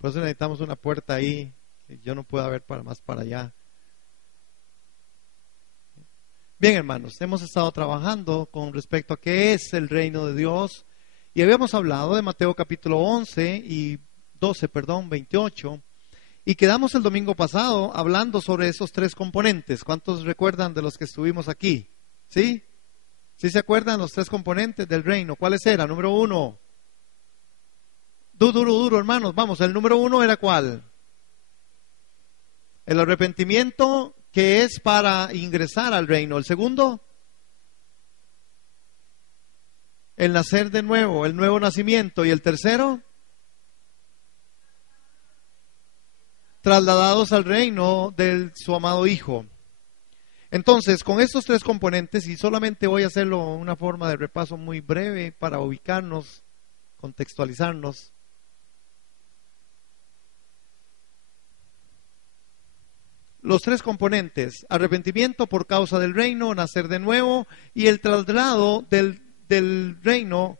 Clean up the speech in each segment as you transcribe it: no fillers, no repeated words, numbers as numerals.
Por eso necesitamos una puerta ahí, que yo no pueda ver más para allá. Bien, hermanos, hemos estado trabajando con respecto a qué es el reino de Dios. Y habíamos hablado de Mateo capítulo 28. Y quedamos el domingo pasado hablando sobre esos tres componentes. ¿Cuántos recuerdan de los que estuvimos aquí? ¿Sí? ¿Sí se acuerdan los tres componentes del reino? ¿Cuáles eran? Número 1. Duro, hermanos. Vamos, el número 1 era ¿cuál? El arrepentimiento, que es para ingresar al reino. El segundo, el nacer de nuevo, el nuevo nacimiento. Y el tercero, trasladados al reino de su amado Hijo. Entonces, con estos tres componentes, y solamente voy a hacerlo en una forma de repaso muy breve para ubicarnos, contextualizarnos. Los tres componentes: arrepentimiento por causa del reino, nacer de nuevo y el traslado del reino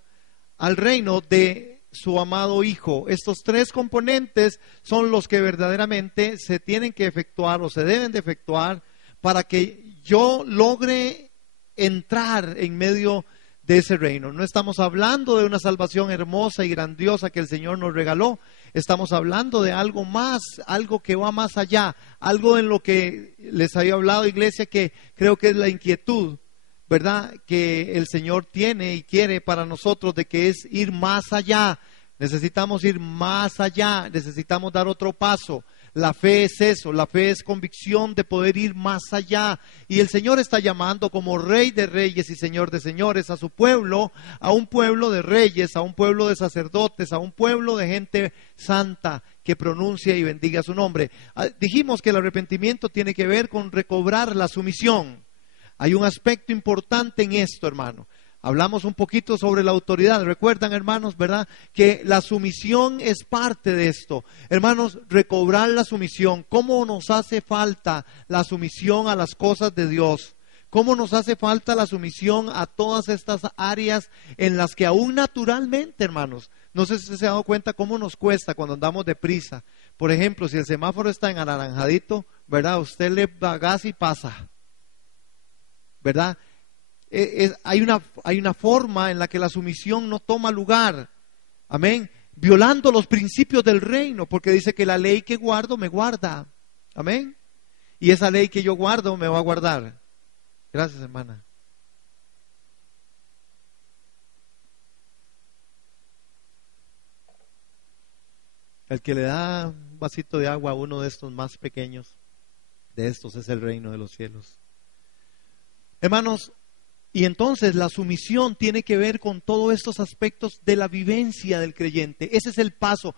al reino de su amado Hijo. Estos tres componentes son los que verdaderamente se tienen que efectuar o se deben de efectuar para que yo logre entrar en medio de ese reino. No estamos hablando de una salvación hermosa y grandiosa que el Señor nos regaló. Estamos hablando de algo más, algo que va más allá, algo en lo que les había hablado, iglesia, que creo que es la inquietud, ¿verdad?, que el Señor tiene y quiere para nosotros, de que es ir más allá. Necesitamos ir más allá, necesitamos dar otro paso. La fe es eso, la fe es convicción de poder ir más allá. Y el Señor está llamando como Rey de Reyes y Señor de Señores a su pueblo, a un pueblo de reyes, a un pueblo de sacerdotes, a un pueblo de gente santa que pronuncia y bendiga su nombre. Dijimos que el arrepentimiento tiene que ver con recobrar la sumisión. Hay un aspecto importante en esto, hermano. Hablamos un poquito sobre la autoridad. Recuerdan, hermanos, ¿verdad?, que la sumisión es parte de esto. Hermanos, recobrar la sumisión. ¿Cómo nos hace falta la sumisión a las cosas de Dios? ¿Cómo nos hace falta la sumisión a todas estas áreas en las que aún naturalmente, hermanos, no sé si se ha dado cuenta cómo nos cuesta cuando andamos deprisa? Por ejemplo, si el semáforo está en anaranjadito, ¿verdad?, usted le da gas y pasa, ¿verdad? Hay una forma en la que la sumisión no toma lugar, amén, violando los principios del reino, porque dice que la ley que guardo me guarda, amén, y esa ley que yo guardo me va a guardar. Gracias, hermana. El que le da un vasito de agua a uno de estos más pequeños, de estos es el reino de los cielos, hermanos. Y entonces la sumisión tiene que ver con todos estos aspectos de la vivencia del creyente. Ese es el paso.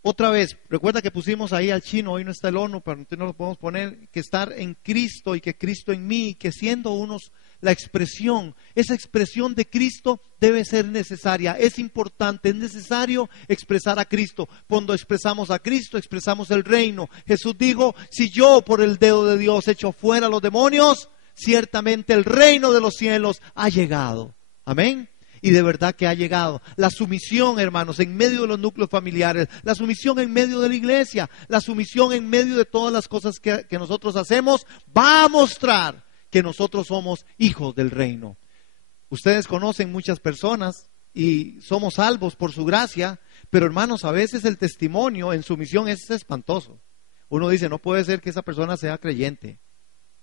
Otra vez, recuerda que pusimos ahí al chino, hoy no está el ONU, pero no lo podemos poner, que estar en Cristo y que Cristo en mí, que siendo unos la expresión, esa expresión de Cristo debe ser necesaria, es importante, es necesario expresar a Cristo. Cuando expresamos a Cristo, expresamos el reino. Jesús dijo, si yo por el dedo de Dios echo fuera a los demonios, ciertamente el reino de los cielos ha llegado. Amén. Y de verdad que ha llegado. La sumisión, hermanos, en medio de los núcleos familiares, la sumisión en medio de la iglesia, la sumisión en medio de todas las cosas que nosotros hacemos, va a mostrar que nosotros somos hijos del reino. Ustedes conocen muchas personas y somos salvos por su gracia, pero hermanos, a veces el testimonio en sumisión es espantoso. Uno dice, no puede ser que esa persona sea creyente.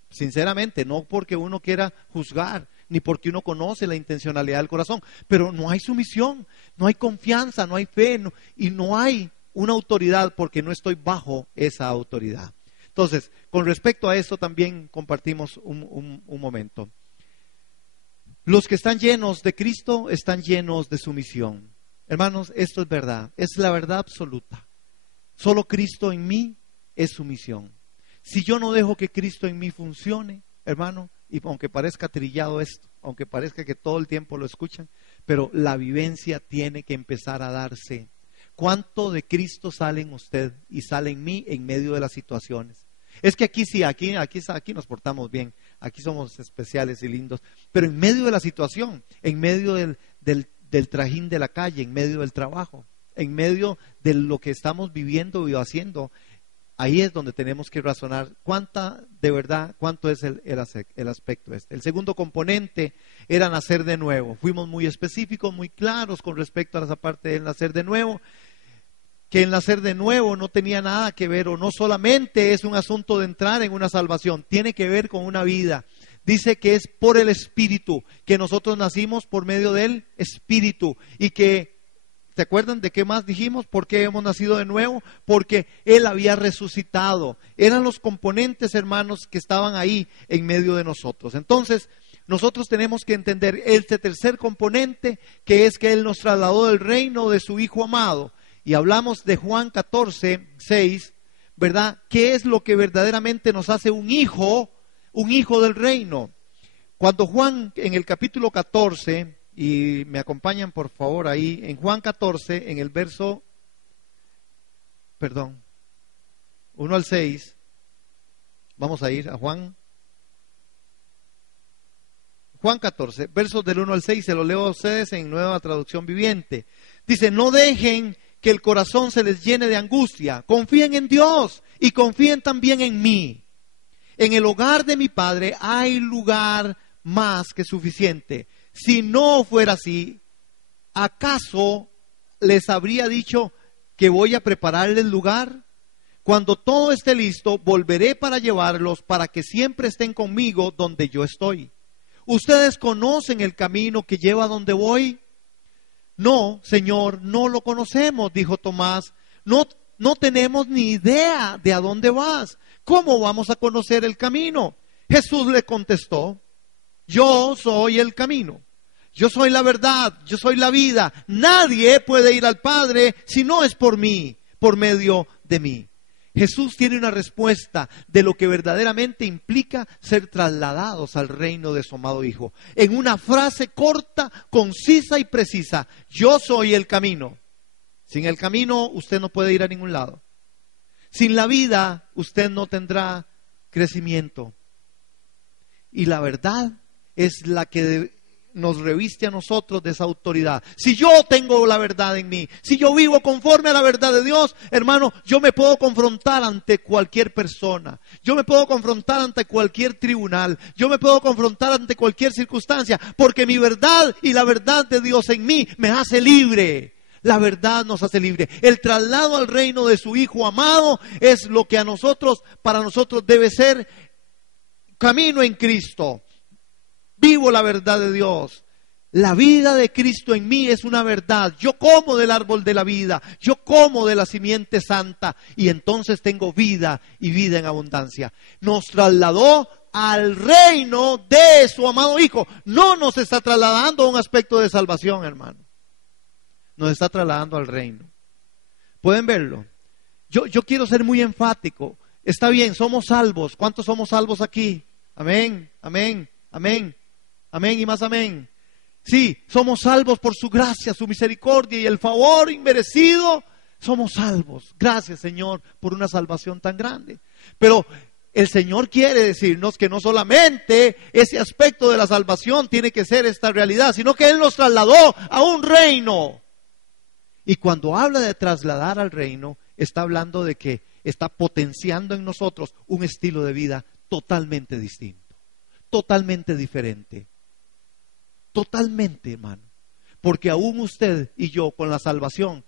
Sinceramente, no porque uno quiera juzgar, ni porque uno conoce la intencionalidad del corazón, pero no hay sumisión, no hay confianza, no hay fe, y no hay una autoridad porque no estoy bajo esa autoridad. Entonces, con respecto a esto también compartimos un momento. Los que están llenos de Cristo están llenos de sumisión. Hermanos, esto es verdad, es la verdad absoluta. Solo Cristo en mí es sumisión. Si yo no dejo que Cristo en mí funcione, hermano, y aunque parezca trillado esto, aunque parezca que todo el tiempo lo escuchan, pero la vivencia tiene que empezar a darse. ¿Cuánto de Cristo sale en usted y sale en mí en medio de las situaciones? Es que aquí sí, aquí nos portamos bien, aquí somos especiales y lindos, pero en medio de la situación, en medio del trajín de la calle, en medio del trabajo, en medio de lo que estamos viviendo y haciendo, ahí es donde tenemos que razonar de verdad, cuánto es el aspecto este. El segundo componente era nacer de nuevo. Fuimos muy específicos, muy claros con respecto a esa parte del nacer de nuevo, que el nacer de nuevo no tenía nada que ver, o no solamente es un asunto de entrar en una salvación, tiene que ver con una vida. Dice que es por el Espíritu, que nosotros nacimos por medio del Espíritu, y que, ¿se acuerdan de qué más dijimos? ¿Por qué hemos nacido de nuevo? Porque Él había resucitado. Eran los componentes, hermanos, que estaban ahí en medio de nosotros. Entonces, nosotros tenemos que entender este tercer componente, que es que Él nos trasladó del reino de su Hijo amado. Y hablamos de Juan 14, 6, ¿verdad? ¿Qué es lo que verdaderamente nos hace un hijo del reino? Cuando Juan, en el capítulo 14, y me acompañan por favor ahí, en Juan 14, en el verso, 1 al 6, vamos a ir a Juan 14, versos del 1 al 6, se lo leo a ustedes en Nueva Traducción Viviente. Dice, no dejen que el corazón se les llene de angustia, confíen en Dios y confíen también en mí. En el hogar de mi Padre hay lugar más que suficiente. Si no fuera así, ¿acaso les habría dicho que voy a prepararles lugar? Cuando todo esté listo, volveré para llevarlos, para que siempre estén conmigo donde yo estoy. ¿Ustedes conocen el camino que lleva a donde voy? No, Señor, no lo conocemos, dijo Tomás. No tenemos ni idea de a dónde vas. ¿Cómo vamos a conocer el camino? Jesús le contestó, yo soy el camino, yo soy la verdad, yo soy la vida. Nadie puede ir al Padre si no es por mí, por medio de mí. Jesús tiene una respuesta de lo que verdaderamente implica ser trasladados al reino de su amado Hijo. En una frase corta, concisa y precisa, yo soy el camino. Sin el camino usted no puede ir a ningún lado. Sin la vida usted no tendrá crecimiento. Y la verdad es la que nos reviste a nosotros de esa autoridad. Si yo tengo la verdad en mí, si yo vivo conforme a la verdad de Dios, hermano, yo me puedo confrontar ante cualquier persona, yo me puedo confrontar ante cualquier tribunal, yo me puedo confrontar ante cualquier circunstancia, porque mi verdad y la verdad de Dios en mí me hace libre. La verdad nos hace libre. El traslado al reino de su Hijo amado es lo que para nosotros debe ser camino en Cristo. Vivo la verdad de Dios. La vida de Cristo en mí es una verdad. Yo como del árbol de la vida. Yo como de la simiente santa. Y entonces tengo vida y vida en abundancia. Nos trasladó al reino de su amado Hijo. No nos está trasladando a un aspecto de salvación, hermano. Nos está trasladando al reino. ¿Pueden verlo? Yo quiero ser muy enfático. Está bien, somos salvos. ¿Cuántos somos salvos aquí? Amén, amén, amén. Amén y más amén. Sí, somos salvos por su gracia, su misericordia y el favor inmerecido. Somos salvos. Gracias, Señor, por una salvación tan grande. Pero el Señor quiere decirnos que no solamente ese aspecto de la salvación tiene que ser esta realidad, sino que Él nos trasladó a un reino. Y cuando habla de trasladar al reino, está hablando de que está potenciando en nosotros un estilo de vida totalmente distinto, totalmente diferente. Totalmente, hermano. Porque aún usted y yo, con la salvación,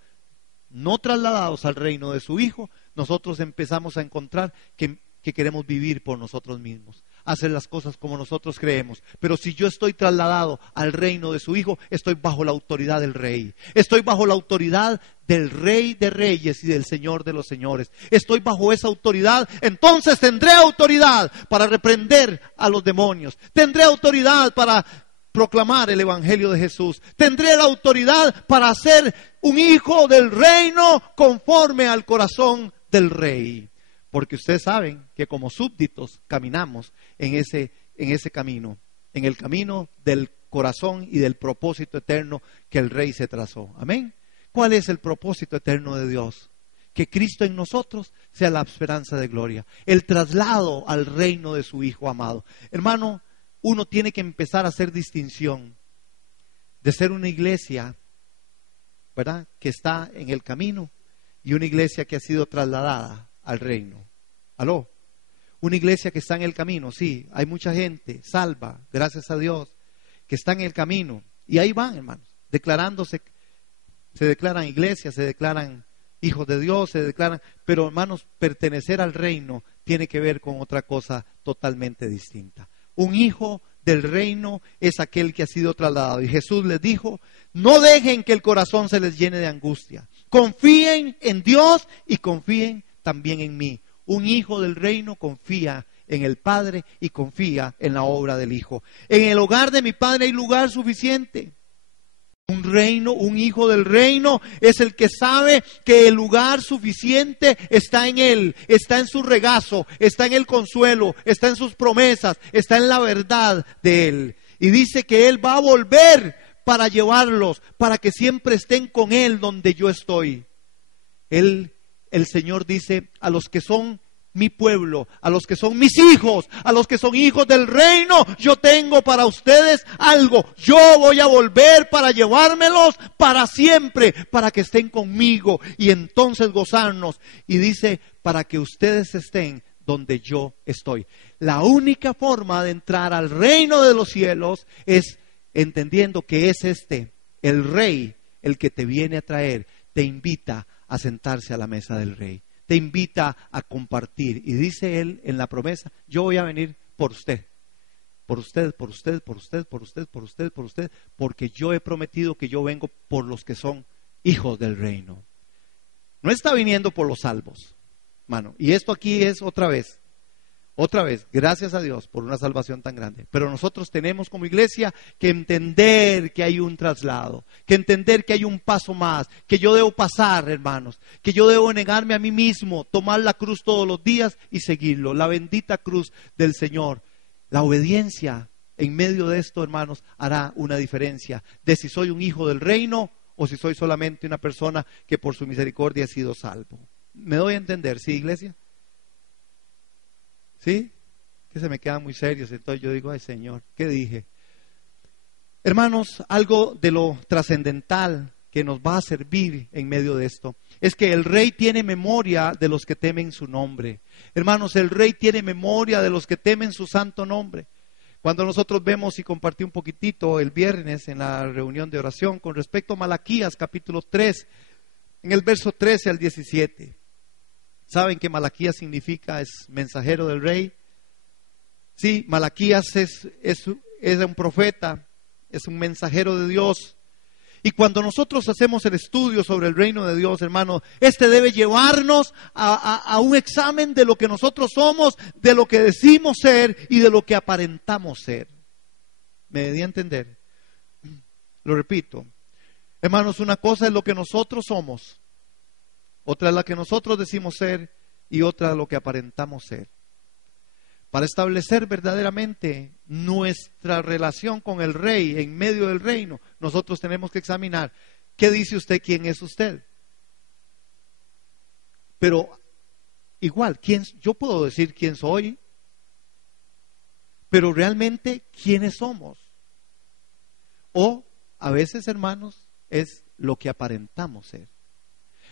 no trasladados al reino de su Hijo, nosotros empezamos a encontrar que queremos vivir por nosotros mismos, hacer las cosas como nosotros creemos. Pero si yo estoy trasladado al reino de su Hijo, estoy bajo la autoridad del Rey. Estoy bajo la autoridad del Rey de Reyes y del Señor de los Señores. Estoy bajo esa autoridad. Entonces tendré autoridad para reprender a los demonios. Tendré autoridad para proclamar el Evangelio de Jesús. Tendré la autoridad para ser un hijo del reino conforme al corazón del Rey. Porque ustedes saben que como súbditos caminamos en ese camino, en el camino del corazón y del propósito eterno que el Rey se trazó. Amén. ¿Cuál es el propósito eterno de Dios? Que Cristo en nosotros sea la esperanza de gloria. El traslado al reino de su Hijo amado. Hermano, uno tiene que empezar a hacer distinción de ser una iglesia ¿verdad?, que está en el camino y una iglesia que ha sido trasladada al reino. ¿Aló? Una iglesia que está en el camino, sí, hay mucha gente salva, gracias a Dios, que está en el camino. Y ahí van, hermanos, declarándose, se declaran iglesias, se declaran hijos de Dios, se declaran, pero hermanos, pertenecer al reino tiene que ver con otra cosa totalmente distinta. Un hijo del reino es aquel que ha sido trasladado. Y Jesús les dijo, no dejen que el corazón se les llene de angustia. Confíen en Dios y confíen también en mí. Un hijo del reino confía en el Padre y confía en la obra del Hijo. En el hogar de mi Padre hay lugar suficiente. Un hijo del reino es el que sabe que el lugar suficiente está en él, está en su regazo, está en el consuelo, está en sus promesas, está en la verdad de él. Y dice que él va a volver para llevarlos, para que siempre estén con él donde yo estoy. El Señor dice a los que son mi pueblo, a los que son mis hijos, a los que son hijos del reino, yo tengo para ustedes algo. Yo voy a volver para llevármelos para siempre, para que estén conmigo y entonces gozarnos. Y dice, para que ustedes estén donde yo estoy. La única forma de entrar al reino de los cielos es entendiendo que es el Rey, el que te viene a traer, te invita a sentarse a la mesa del Rey. Te invita a compartir. Y dice él en la promesa, yo voy a venir por usted. Por usted, por usted, por usted, por usted, por usted, por usted. Porque yo he prometido que yo vengo por los que son hijos del reino. No está viniendo por los salvos, hermano. Y esto aquí es otra vez, gracias a Dios por una salvación tan grande. Pero nosotros tenemos como iglesia que entender que hay un traslado, que entender que hay un paso más, que yo debo pasar, hermanos, que yo debo negarme a mí mismo, tomar la cruz todos los días y seguirlo, la bendita cruz del Señor. La obediencia en medio de esto, hermanos, hará una diferencia de si soy un hijo del reino o si soy solamente una persona que por su misericordia ha sido salvo. ¿Me doy a entender? ¿Sí, iglesia? ¿Sí? Que se me quedan muy serios. Entonces yo digo, ay Señor, ¿qué dije? Hermanos, algo de lo trascendental que nos va a servir en medio de esto es que el Rey tiene memoria de los que temen su nombre. Hermanos, el Rey tiene memoria de los que temen su santo nombre. Cuando nosotros vemos y compartí un poquitito el viernes en la reunión de oración con respecto a Malaquías capítulo 3, en el verso 13 al 17. ¿Saben que Malaquías significa es mensajero del Rey? Sí, Malaquías es un profeta, es un mensajero de Dios. Y cuando nosotros hacemos el estudio sobre el reino de Dios, hermano, debe llevarnos a un examen de lo que nosotros somos, de lo que decimos ser y de lo que aparentamos ser. ¿Me di a entender? Lo repito. Hermanos, una cosa es lo que nosotros somos. Otra es la que nosotros decimos ser y otra lo que aparentamos ser. Para establecer verdaderamente nuestra relación con el Rey en medio del reino, nosotros tenemos que examinar qué dice usted, quién es usted. Pero igual, yo puedo decir quién soy, pero realmente quiénes somos. O a veces, hermanos, es lo que aparentamos ser.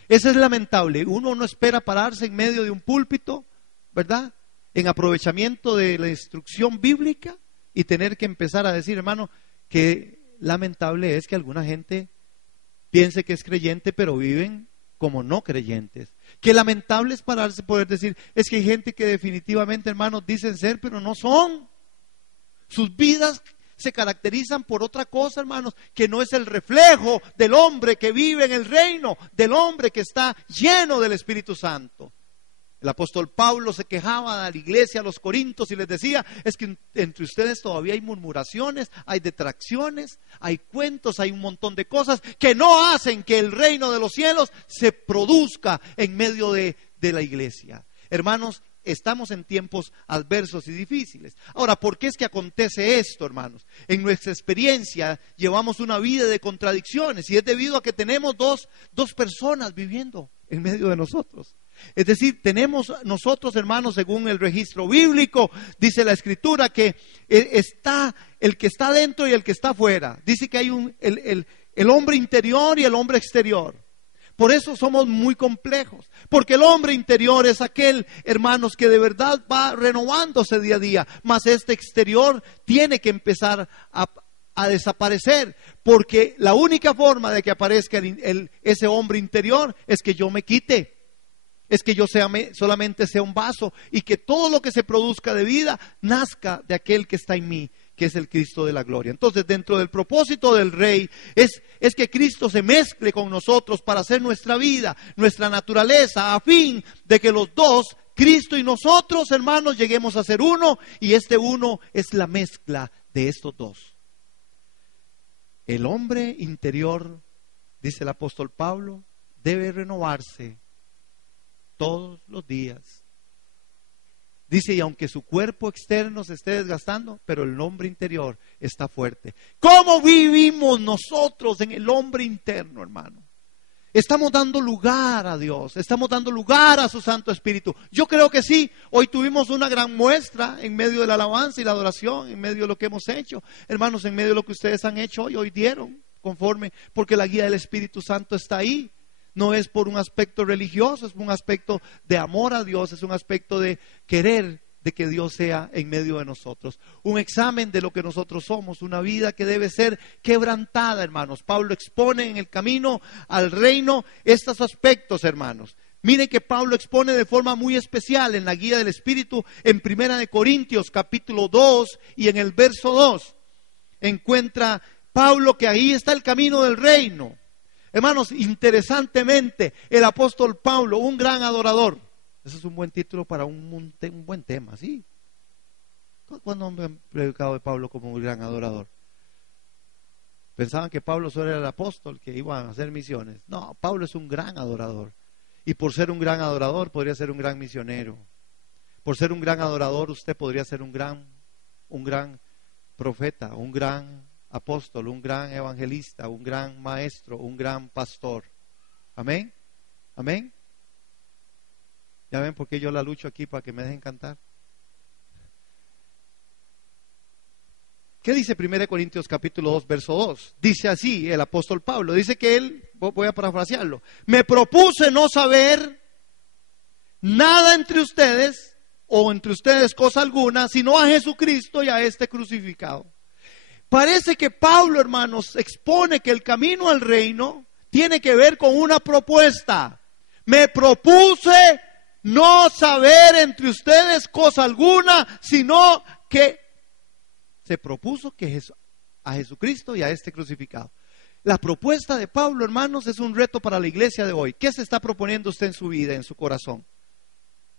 Eso es lamentable. Uno no espera pararse en medio de un púlpito, ¿verdad?, en aprovechamiento de la instrucción bíblica y tener que empezar a decir, hermano, que lamentable es que alguna gente piense que es creyente, pero viven como no creyentes. Que lamentable es pararse poder decir, es que hay gente que definitivamente, hermanos, dicen ser, pero no son. Sus vidas se caracterizan por otra cosa, hermanos, que no es el reflejo del hombre que vive en el reino, del hombre que está lleno del Espíritu Santo. El apóstol Pablo se quejaba a la iglesia, a los corintios, y les decía, es que entre ustedes todavía hay murmuraciones, hay detracciones, hay cuentos, hay un montón de cosas que no hacen que el reino de los cielos se produzca en medio de la iglesia. Hermanos, estamos en tiempos adversos y difíciles. Ahora, ¿por qué es que acontece esto, hermanos? En nuestra experiencia llevamos una vida de contradicciones y es debido a que tenemos dos personas viviendo en medio de nosotros. Es decir, tenemos nosotros, hermanos, según el registro bíblico, dice la Escritura que está el que está dentro y el que está afuera. Dice que hay el hombre interior y el hombre exterior. Por eso somos muy complejos, porque el hombre interior es aquel, hermanos, que de verdad va renovándose día a día, mas este exterior tiene que empezar a desaparecer, porque la única forma de que aparezca ese hombre interior es que yo me quite, es que yo solamente sea un vaso, y que todo lo que se produzca de vida nazca de aquel que está en mí, que es el Cristo de la gloria. Entonces, dentro del propósito del Rey es que Cristo se mezcle con nosotros para hacer nuestra vida, nuestra naturaleza, a fin de que los dos, Cristo y nosotros, hermanos, lleguemos a ser uno, y este uno es la mezcla de estos dos. El hombre interior, dice el apóstol Pablo, debe renovarse todos los días. Dice, y aunque su cuerpo externo se esté desgastando, pero el hombre interior está fuerte. ¿Cómo vivimos nosotros en el hombre interno, hermano? Estamos dando lugar a Dios, estamos dando lugar a su Santo Espíritu. Yo creo que sí. Hoy tuvimos una gran muestra en medio de la alabanza y la adoración, en medio de lo que hemos hecho. Hermanos, en medio de lo que ustedes han hecho hoy dieron conforme, porque la guía del Espíritu Santo está ahí. No es por un aspecto religioso, es un aspecto de amor a Dios, es un aspecto de querer de que Dios sea en medio de nosotros. Un examen de lo que nosotros somos, una vida que debe ser quebrantada, hermanos. Pablo expone en el camino al reino estos aspectos, hermanos. Miren que Pablo expone de forma muy especial en la guía del Espíritu, en 1 Corintios capítulo 2 y en el verso 2. Encuentra Pablo que ahí está el camino del reino. Hermanos, interesantemente, el apóstol Pablo, un gran adorador. Ese es un buen título para un buen tema, ¿sí? ¿Cuándo han predicado de Pablo como un gran adorador? Pensaban que Pablo solo era el apóstol que iba a hacer misiones. No, Pablo es un gran adorador. Y por ser un gran adorador, podría ser un gran misionero. Por ser un gran adorador, usted podría ser un gran profeta, un gran apóstol, un gran evangelista, un gran maestro, un gran pastor. Amén. Amén. Ya ven por qué yo la lucho aquí para que me dejen cantar. ¿Qué dice 1 Corintios capítulo 2, verso 2? Dice así el apóstol Pablo, dice que él, voy a parafrasearlo, me propuse no saber nada entre ustedes, o entre ustedes cosa alguna, sino a Jesucristo y a este crucificado. Parece que Pablo, hermanos, expone que el camino al reino tiene que ver con una propuesta. Me propuse no saber entre ustedes cosa alguna, sino que se propuso que a Jesucristo y a este crucificado. La propuesta de Pablo, hermanos, es un reto para la iglesia de hoy. ¿Qué se está proponiendo usted en su vida, en su corazón?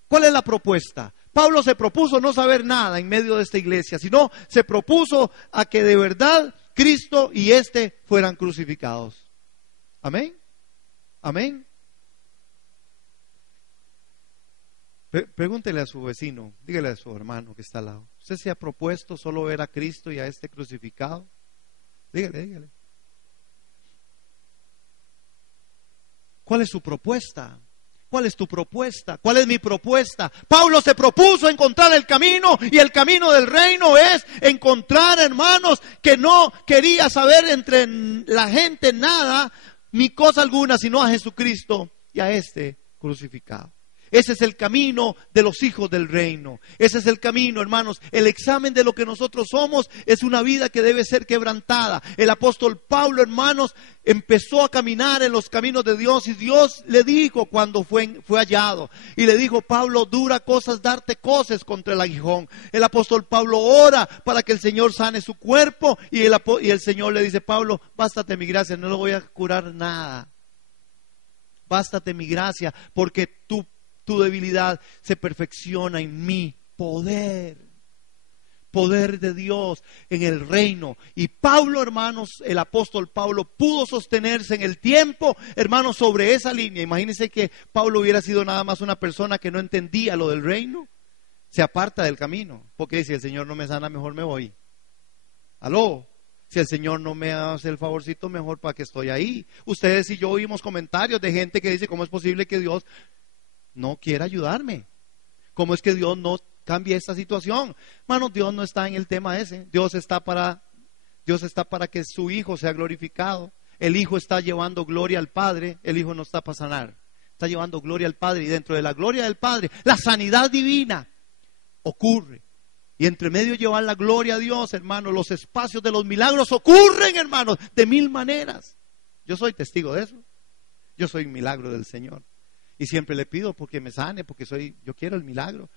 ¿Cuál es la propuesta? Pablo se propuso no saber nada en medio de esta iglesia, sino se propuso a que de verdad Cristo y este fueran crucificados. Amén. Amén. Pregúntele a su vecino, dígale a su hermano que está al lado. ¿Usted se ha propuesto solo ver a Cristo y a este crucificado? Dígale. ¿Cuál es su propuesta? ¿Cuál es tu propuesta? ¿Cuál es mi propuesta? Pablo se propuso encontrar el camino, y el camino del reino es encontrar, hermanos, que no quería saber entre la gente nada, ni cosa alguna, sino a Jesucristo y a este crucificado. Ese es el camino de los hijos del reino. Ese es el camino, hermanos. El examen de lo que nosotros somos es una vida que debe ser quebrantada. El apóstol Pablo, hermanos, empezó a caminar en los caminos de Dios, y Dios le dijo cuando fue hallado, y le dijo: Pablo, dura cosas darte coces contra el aguijón. El apóstol Pablo ora para que el Señor sane su cuerpo, y el Señor le dice: Pablo, bástate mi gracia, no le voy a curar nada. Bástate mi gracia, porque tu debilidad se perfecciona en mi poder de Dios en el reino. Y Pablo, hermanos, el apóstol Pablo pudo sostenerse en el tiempo, hermanos, sobre esa línea. Imagínense que Pablo hubiera sido nada más una persona que no entendía lo del reino. Se aparta del camino, porque si el Señor no me sana, mejor me voy. Aló. Si el Señor no me hace el favorcito, mejor para que estoy ahí. Ustedes y yo oímos comentarios de gente que dice: ¿cómo es posible que Dios no quiera ayudarme? ¿Cómo es que Dios no cambie esta situación? Hermanos, Dios no está en el tema ese. Dios está para que su Hijo sea glorificado. el Hijo está llevando gloria al Padre, el Hijo no está para sanar, está llevando gloria al Padre, y dentro de la gloria del Padre, la sanidad divina ocurre. Y entre medio llevar la gloria a Dios, hermanos, los espacios de los milagros ocurren, hermanos, de mil maneras. Yo soy testigo de eso. Yo soy un milagro del Señor. Y siempre le pido porque me sane, porque yo quiero el milagro.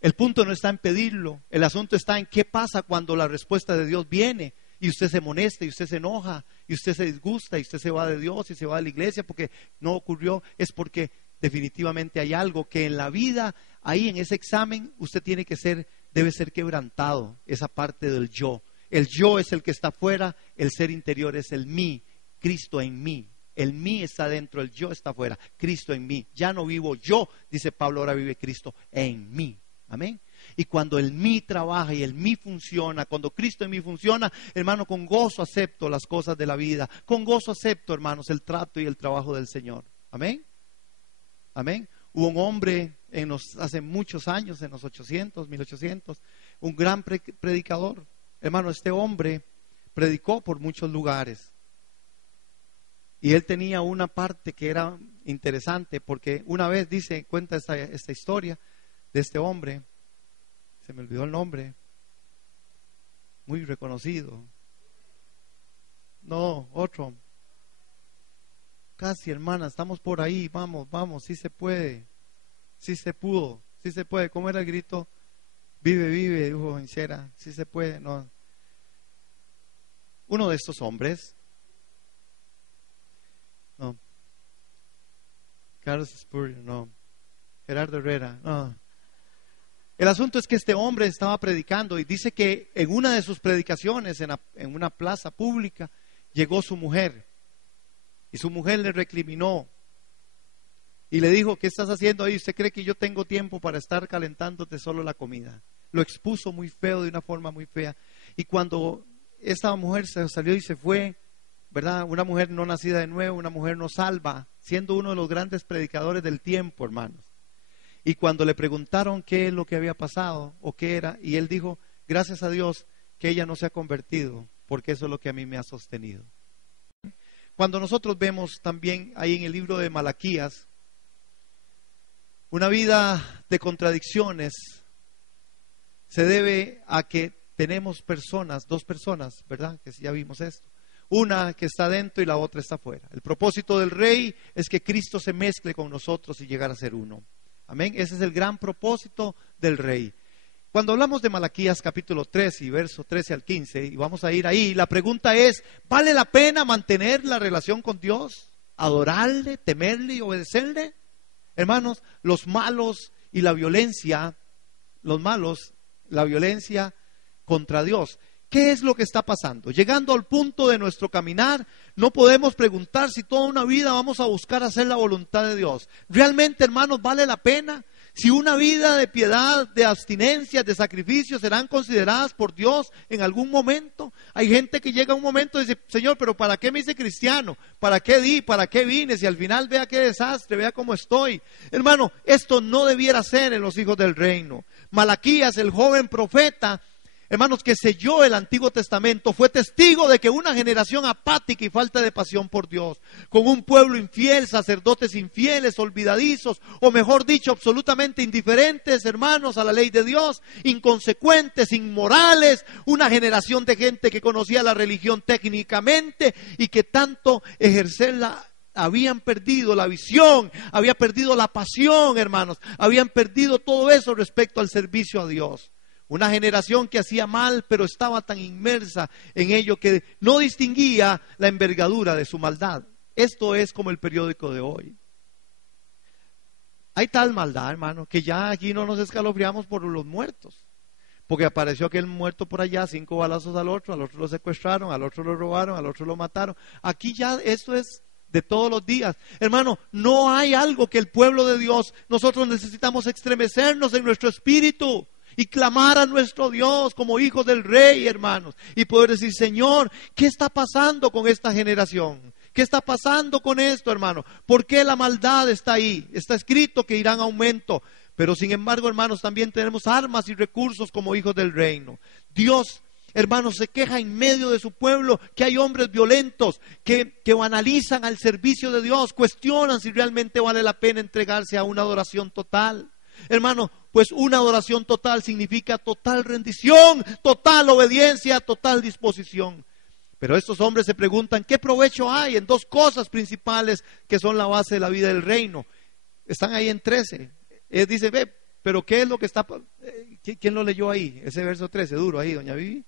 El punto no está en pedirlo, el asunto está en qué pasa cuando la respuesta de Dios viene y usted se molesta y usted se enoja y usted se disgusta y usted se va de Dios y se va de la iglesia porque no ocurrió. Es porque definitivamente hay algo que en la vida, ahí en ese examen, usted debe ser quebrantado, esa parte del yo. El yo es el que está afuera, el ser interior es el mí, Cristo en mí. El mí está dentro, el yo está afuera, Cristo en mí. Ya no vivo yo, dice Pablo, ahora vive Cristo en mí. Amén. Y cuando el mí trabaja y el mí funciona, cuando Cristo en mí funciona, hermano, con gozo acepto las cosas de la vida. Con gozo acepto, hermanos, el trato y el trabajo del Señor. Amén. Amén. Hubo un hombre hace muchos años, en los 800, 1800, un gran predicador. Hermano, este hombre predicó por muchos lugares. Y él tenía una parte que era interesante, porque una vez cuenta esta historia de este hombre, se me olvidó el nombre, muy reconocido. No, otro. Casi, hermana, estamos por ahí, vamos, sí se puede, sí se pudo, sí se puede. ¿Cómo era el grito? Vive, dijo Hinchera, sí se puede. No. Uno de estos hombres, no. Carlos Spurgeon, no. Gerardo Herrera, no. El asunto es que este hombre estaba predicando y dice que en una de sus predicaciones en una plaza pública llegó su mujer y su mujer le recriminó y le dijo: ¿qué estás haciendo ahí? ¿Usted cree que yo tengo tiempo para estar calentándote solo la comida? Lo expuso muy feo, de una forma muy fea. Y cuando esta mujer se salió y se fue, ¿verdad? Una mujer no nacida de nuevo, una mujer no salva, siendo uno de los grandes predicadores del tiempo, hermanos. Y cuando le preguntaron qué es lo que había pasado o qué era, y él dijo: gracias a Dios que ella no se ha convertido, porque eso es lo que a mí me ha sostenido. Cuando nosotros vemos también ahí en el libro de Malaquías, una vida de contradicciones se debe a que tenemos dos personas, ¿verdad? Que ya vimos esto. Una que está dentro y la otra está afuera. El propósito del Rey es que Cristo se mezcle con nosotros y llegar a ser uno. Amén. Ese es el gran propósito del Rey. Cuando hablamos de Malaquías capítulo 3 y verso 13 al 15, y vamos a ir ahí, la pregunta es: ¿vale la pena mantener la relación con Dios? ¿Adorarle, temerle y obedecerle? Hermanos, la violencia contra Dios. ¿Qué es lo que está pasando? Llegando al punto de nuestro caminar, no podemos preguntar si toda una vida vamos a buscar hacer la voluntad de Dios. ¿Realmente, hermanos, vale la pena? Si una vida de piedad, de abstinencia, de sacrificio serán consideradas por Dios en algún momento. Hay gente que llega a un momento y dice: Señor, pero ¿para qué me hice cristiano? ¿Para qué di? ¿Para qué vine? Si al final vea qué desastre, vea cómo estoy. Hermano, esto no debiera ser en los hijos del reino. Malaquías, el joven profeta, hermanos, que selló el Antiguo Testamento, fue testigo de que una generación apática y falta de pasión por Dios, con un pueblo infiel, sacerdotes infieles, olvidadizos, o mejor dicho, absolutamente indiferentes, hermanos, a la ley de Dios, inconsecuentes, inmorales, una generación de gente que conocía la religión técnicamente y que tanto ejercerla habían perdido la visión, habían perdido la pasión, hermanos, habían perdido todo eso respecto al servicio a Dios. Una generación que hacía mal, pero estaba tan inmersa en ello que no distinguía la envergadura de su maldad. Esto es como el periódico de hoy. Hay tal maldad, hermano, que ya aquí no nos escalofriamos por los muertos. Porque apareció aquel muerto por allá, 5 balazos al otro lo secuestraron, al otro lo robaron, al otro lo mataron. Aquí ya esto es de todos los días. Hermano, no hay algo que el pueblo de Dios, nosotros necesitamos estremecernos en nuestro espíritu y clamar a nuestro Dios como hijos del Rey, hermanos, y poder decir: Señor, ¿qué está pasando con esta generación? ¿Qué está pasando con esto, hermano? ¿Por qué la maldad está ahí? Está escrito que irá en aumento, pero sin embargo, hermanos, también tenemos armas y recursos como hijos del reino. Dios, hermanos, se queja en medio de su pueblo que hay hombres violentos que banalizan al servicio de Dios, cuestionan si realmente vale la pena entregarse a una adoración total. Hermano, pues una adoración total significa total rendición, total obediencia, total disposición. Pero estos hombres se preguntan, ¿qué provecho hay en dos cosas principales que son la base de la vida del reino? Están ahí en 13. Él dice, ve, pero ¿qué es lo que está? ¿Quién lo leyó ahí? Ese verso 13, duro ahí, doña Vivi.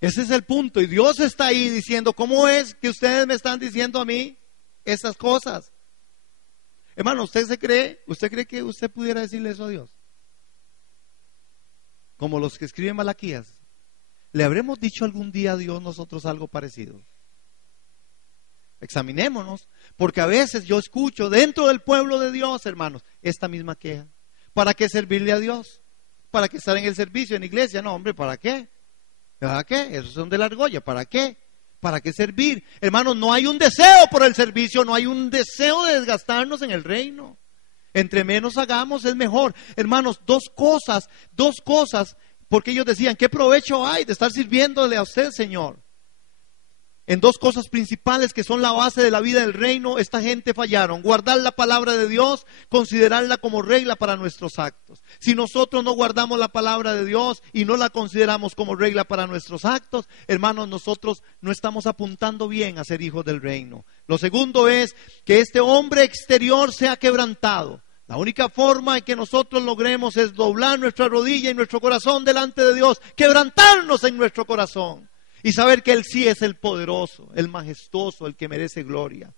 Ese es el punto. Y Dios está ahí diciendo, ¿cómo es que ustedes me están diciendo a mí esas cosas? Hermano, ¿usted cree que usted pudiera decirle eso a Dios? Como los que escriben Malaquías. ¿Le habremos dicho algún día a Dios nosotros algo parecido? Examinémonos, porque a veces yo escucho dentro del pueblo de Dios, hermanos, esta misma queja. ¿Para qué servirle a Dios? ¿Para qué estar en el servicio, en la iglesia? No, hombre, ¿para qué? ¿Para qué? Esos son de la argolla. ¿Para qué? ¿Para qué servir? Hermanos, no hay un deseo por el servicio, no hay un deseo de desgastarnos en el reino. Entre menos hagamos es mejor. Hermanos, dos cosas, porque ellos decían, ¿qué provecho hay de estar sirviéndole a usted, Señor? En dos cosas principales que son la base de la vida del reino, esta gente fallaron. Guardar la palabra de Dios, considerarla como regla para nuestros actos. Si nosotros no guardamos la palabra de Dios y no la consideramos como regla para nuestros actos, hermanos, nosotros no estamos apuntando bien a ser hijos del reino. Lo segundo es que este hombre exterior sea quebrantado. La única forma en que nosotros logremos es doblar nuestra rodilla y nuestro corazón delante de Dios, quebrantarnos en nuestro corazón. Y saber que Él sí es el poderoso, el majestuoso, el que merece gloria.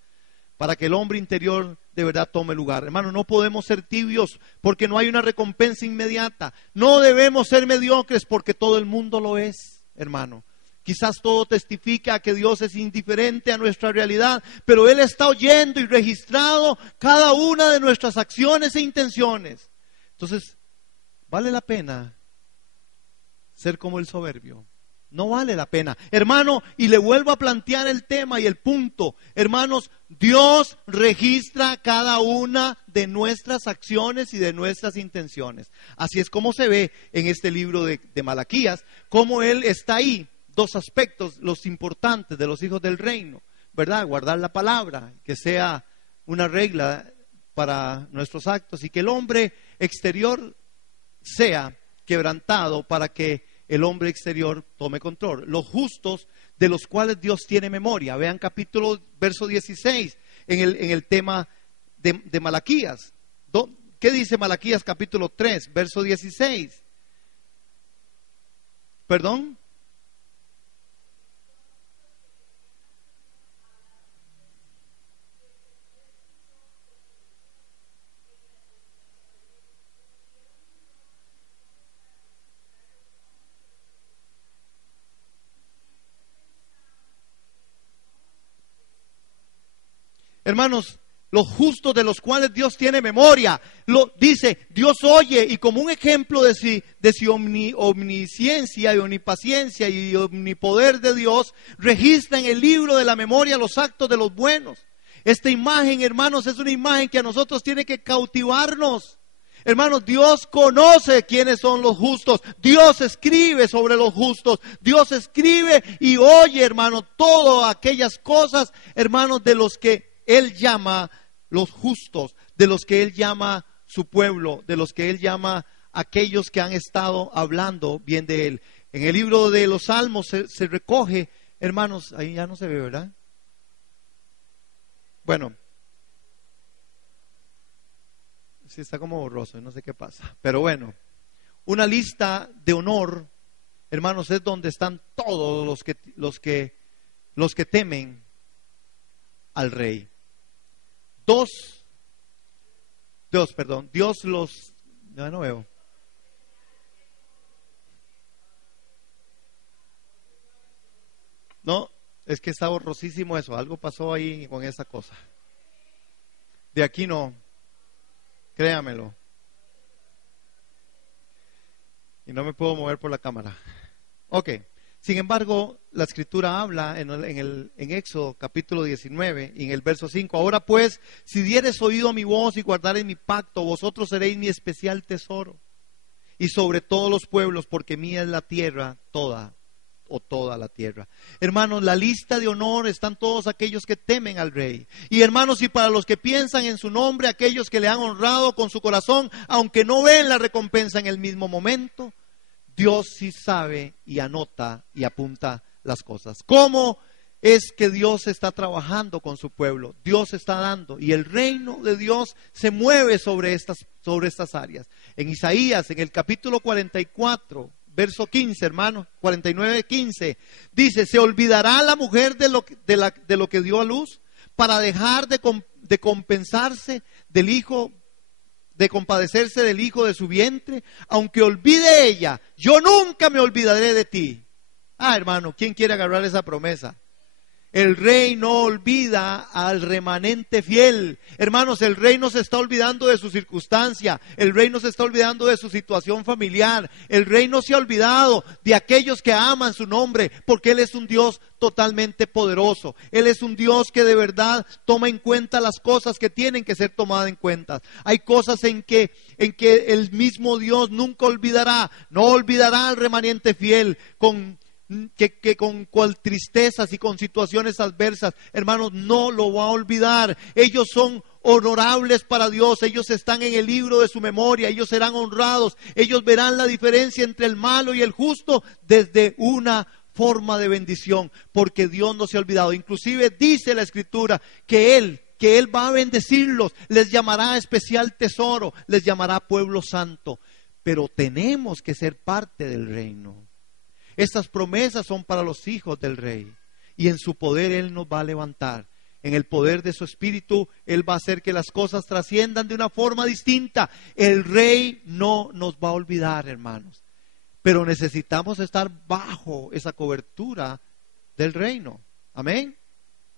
Para que el hombre interior de verdad tome lugar. Hermano, no podemos ser tibios porque no hay una recompensa inmediata. No debemos ser mediocres porque todo el mundo lo es, hermano. Quizás todo testifica que Dios es indiferente a nuestra realidad, pero Él está oyendo y registrado cada una de nuestras acciones e intenciones. Entonces, ¿vale la pena ser como el soberbio? No vale la pena, hermano, y le vuelvo a plantear el tema y el punto. Hermanos, Dios registra cada una de nuestras acciones y de nuestras intenciones. Así es como se ve en este libro de Malaquías, cómo Él está ahí. Dos aspectos, los importantes de los hijos del reino, ¿verdad? Guardar la palabra, que sea una regla para nuestros actos y que el hombre exterior sea quebrantado para que el hombre exterior tome control. Los justos de los cuales Dios tiene memoria. Vean verso 16 en el tema de Malaquías. ¿Qué dice Malaquías capítulo 3, verso 16? ¿Perdón? Hermanos, los justos de los cuales Dios tiene memoria, dice, Dios oye, y como un ejemplo de su omnisciencia y omnipaciencia y omnipoder de Dios, registra en el libro de la memoria los actos de los buenos. Esta imagen, hermanos, es una imagen que a nosotros tiene que cautivarnos. Hermanos, Dios conoce quiénes son los justos. Dios escribe sobre los justos. Dios escribe y oye, hermanos, todas aquellas cosas, hermanos, de los que Él llama los justos, de los que Él llama su pueblo, de los que Él llama aquellos que han estado hablando bien de Él. En el libro de los Salmos se recoge, hermanos, ahí ya no se ve, ¿verdad? Bueno, sí está como borroso, no sé qué pasa, pero bueno, una lista de honor, hermanos, es donde están todos los que temen al rey. Dios los... Ya no veo. No, es que está borrosísimo eso. Algo pasó ahí con esa cosa. De aquí no. Créamelo. Y no me puedo mover por la cámara. Ok. Sin embargo, la Escritura habla en Éxodo capítulo 19 y en el verso 5. Ahora pues, si dieres oído a mi voz y guardares mi pacto, vosotros seréis mi especial tesoro. Y sobre todos los pueblos, porque mía es la tierra toda, o toda la tierra. Hermanos, la lista de honor están todos aquellos que temen al Rey. Y hermanos, y para los que piensan en su nombre, aquellos que le han honrado con su corazón, aunque no ven la recompensa en el mismo momento, Dios sí sabe y anota y apunta las cosas. ¿Cómo es que Dios está trabajando con su pueblo? Dios está dando, y el reino de Dios se mueve sobre estas áreas. En Isaías, en el capítulo 44, verso 15, hermano, 49:15, dice: ¿se olvidará la mujer de lo que dio a luz para dejar de compensarse del hijo, de compadecerse del hijo de su vientre? Aunque olvide ella, yo nunca me olvidaré de ti. Hermano, ¿quién quiere agarrar esa promesa? El Rey no olvida al remanente fiel. Hermanos, el Rey no se está olvidando de su circunstancia. El Rey no se está olvidando de su situación familiar. El Rey no se ha olvidado de aquellos que aman su nombre, porque Él es un Dios totalmente poderoso. Él es un Dios que de verdad toma en cuenta las cosas que tienen que ser tomadas en cuenta. Hay cosas en que el mismo Dios nunca olvidará. No olvidará al remanente fiel que con cual tristezas y con situaciones adversas, hermanos, no lo va a olvidar. Ellos son honorables para Dios. Ellos están en el libro de su memoria. Ellos serán honrados. Ellos verán la diferencia entre el malo y el justo desde una forma de bendición, porque Dios no se ha olvidado. Inclusive dice la Escritura que Él va a bendecirlos, les llamará especial tesoro, les llamará pueblo santo. Pero tenemos que ser parte del reino. Estas promesas son para los hijos del Rey, y en su poder Él nos va a levantar. En el poder de su Espíritu, Él va a hacer que las cosas trasciendan de una forma distinta. El Rey no nos va a olvidar, hermanos, pero necesitamos estar bajo esa cobertura del reino. Amén,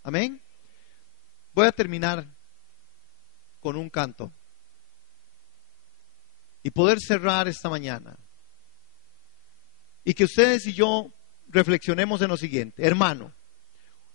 amén. Voy a terminar con un canto y poder cerrar esta mañana. Y que ustedes y yo reflexionemos en lo siguiente. Hermano,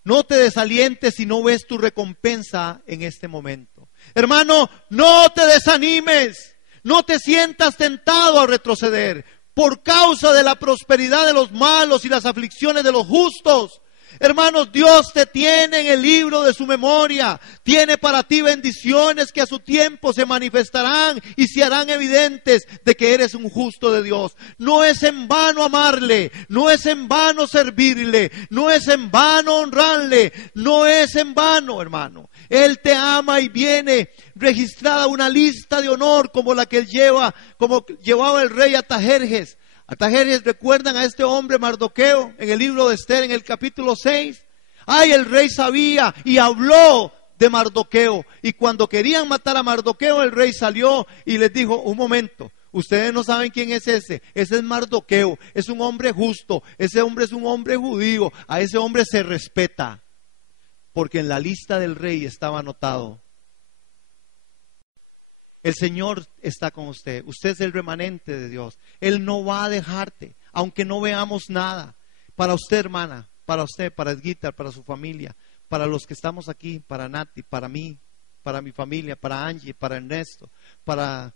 no te desalientes si no ves tu recompensa en este momento. Hermano, no te desanimes. No te sientas tentado a retroceder por causa de la prosperidad de los malos y las aflicciones de los justos. Hermanos, Dios te tiene en el libro de su memoria. Tiene para ti bendiciones que a su tiempo se manifestarán y se harán evidentes de que eres un justo de Dios. No es en vano amarle, no es en vano servirle, no es en vano honrarle, no es en vano, hermano. Él te ama y viene registrada una lista de honor como la que él como llevaba el rey Artajerjes. Artajerjes, ¿recuerdan a este hombre Mardoqueo en el libro de Esther en el capítulo 6? El rey sabía y habló de Mardoqueo, y cuando querían matar a Mardoqueo, el rey salió y les dijo: un momento, ustedes no saben quién es ese es Mardoqueo, es un hombre justo, ese hombre es un hombre judío, a ese hombre se respeta, porque en la lista del rey estaba anotado. El Señor está con usted. Usted es el remanente de Dios. Él no va a dejarte, aunque no veamos nada. Para usted, hermana, para usted, para Edguita, para su familia, para los que estamos aquí, para Nati, para mí, para mi familia, para Angie, para Ernesto, para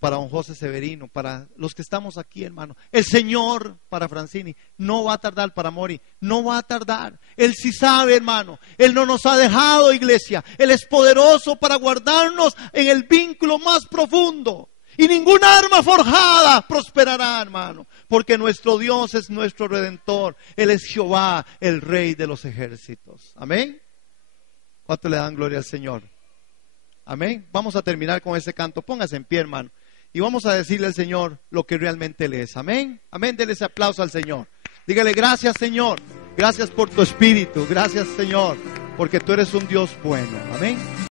don José Severino, para los que estamos aquí, hermano. El Señor, para Francini, no va a tardar, para Mori, no va a tardar. Él sí sabe, hermano. Él no nos ha dejado, iglesia. Él es poderoso para guardarnos en el vínculo más profundo. Y ninguna arma forjada prosperará, hermano, porque nuestro Dios es nuestro Redentor. Él es Jehová, el Rey de los ejércitos. Amén. ¿Cuánto le dan gloria al Señor? Amén. Vamos a terminar con ese canto. Póngase en pie, hermano. Y vamos a decirle al Señor lo que realmente Él es. Amén. Amén. Dele ese aplauso al Señor. Dígale: gracias, Señor. Gracias por tu espíritu. Gracias, Señor, porque tú eres un Dios bueno. Amén.